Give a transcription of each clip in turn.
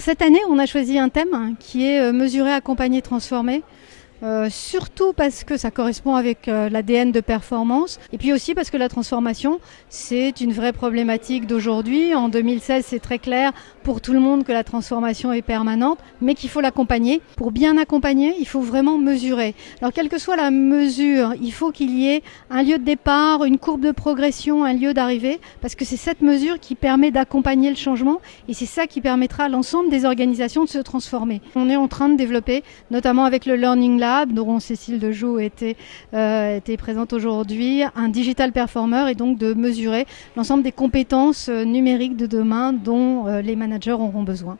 Alors cette année, on a choisi un thème qui est mesurer, accompagner, transformer. Surtout parce que ça correspond avec l'ADN de performance et puis aussi parce que la transformation, c'est une vraie problématique d'aujourd'hui. En 2016, c'est très clair pour tout le monde que la transformation est permanente, mais qu'il faut l'accompagner. Pour bien accompagner, il faut vraiment mesurer. Alors, quelle que soit la mesure, il faut qu'il y ait un lieu de départ, une courbe de progression, un lieu d'arrivée, parce que c'est cette mesure qui permet d'accompagner le changement et c'est ça qui permettra à l'ensemble des organisations de se transformer. On est en train de développer, notamment avec le Learning Lab, dont Cécile Dejoux était présente aujourd'hui, un digital performer et donc de mesurer l'ensemble des compétences numériques de demain dont les managers auront besoin.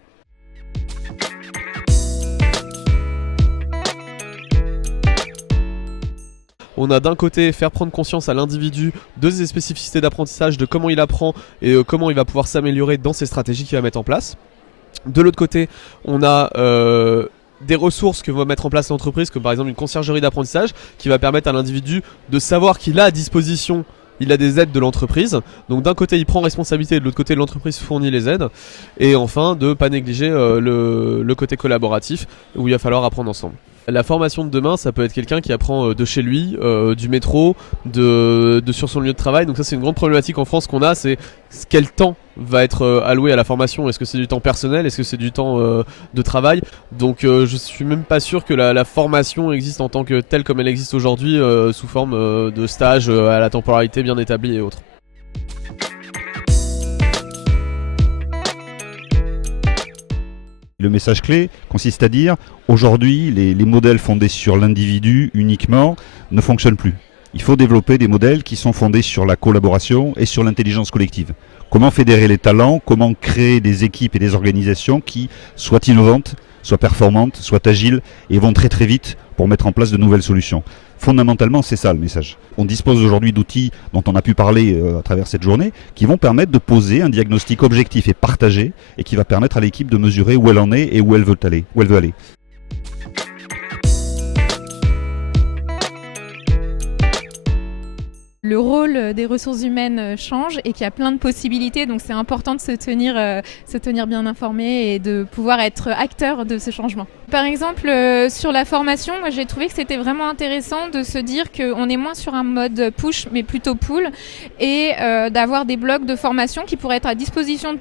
On a d'un côté faire prendre conscience à l'individu de ses spécificités d'apprentissage, de comment il apprend et comment il va pouvoir s'améliorer dans ses stratégies qu'il va mettre en place. De l'autre côté, on a des ressources que va mettre en place l'entreprise, comme par exemple une conciergerie d'apprentissage qui va permettre à l'individu de savoir qu'il a à disposition, il a des aides de l'entreprise. Donc d'un côté il prend responsabilité et de l'autre côté l'entreprise fournit les aides. Et enfin de ne pas négliger le côté collaboratif où il va falloir apprendre ensemble. La formation de demain, ça peut être quelqu'un qui apprend de chez lui, du métro, sur son lieu de travail. Donc ça c'est une grande problématique en France qu'on a, c'est quel temps va être alloué à la formation. Est-ce que c'est du temps personnel? Est-ce que c'est du temps de travail? Donc je suis même pas sûr que la formation existe en tant que telle comme elle existe aujourd'hui, sous forme de stage à la temporalité bien établie et autres. Le message clé consiste à dire aujourd'hui les modèles fondés sur l'individu uniquement ne fonctionnent plus. Il faut développer des modèles qui sont fondés sur la collaboration et sur l'intelligence collective. Comment fédérer les talents, comment créer des équipes et des organisations qui soient innovantes, soient performantes, soient agiles et vont très très vite pour mettre en place de nouvelles solutions. Fondamentalement, c'est ça le message. On dispose aujourd'hui d'outils dont on a pu parler à travers cette journée qui vont permettre de poser un diagnostic objectif et partagé et qui va permettre à l'équipe de mesurer où elle en est et où elle veut aller. Le rôle des ressources humaines change et qu'il y a plein de possibilités, donc c'est important de se tenir bien informé et de pouvoir être acteur de ces changements. Par exemple, sur la formation, moi j'ai trouvé que c'était vraiment intéressant de se dire qu'on est moins sur un mode push mais plutôt pull et d'avoir des blocs de formation qui pourraient être à disposition de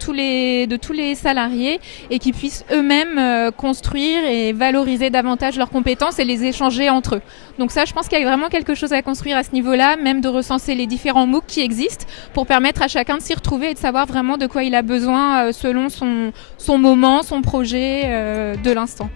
tous les salariés et qui puissent eux-mêmes construire et valoriser davantage leurs compétences et les échanger entre eux. Donc ça, je pense qu'il y a vraiment quelque chose à construire à ce niveau-là, même de recenser les différents MOOC qui existent pour permettre à chacun de s'y retrouver et de savoir vraiment de quoi il a besoin selon son moment, son projet de l'instant.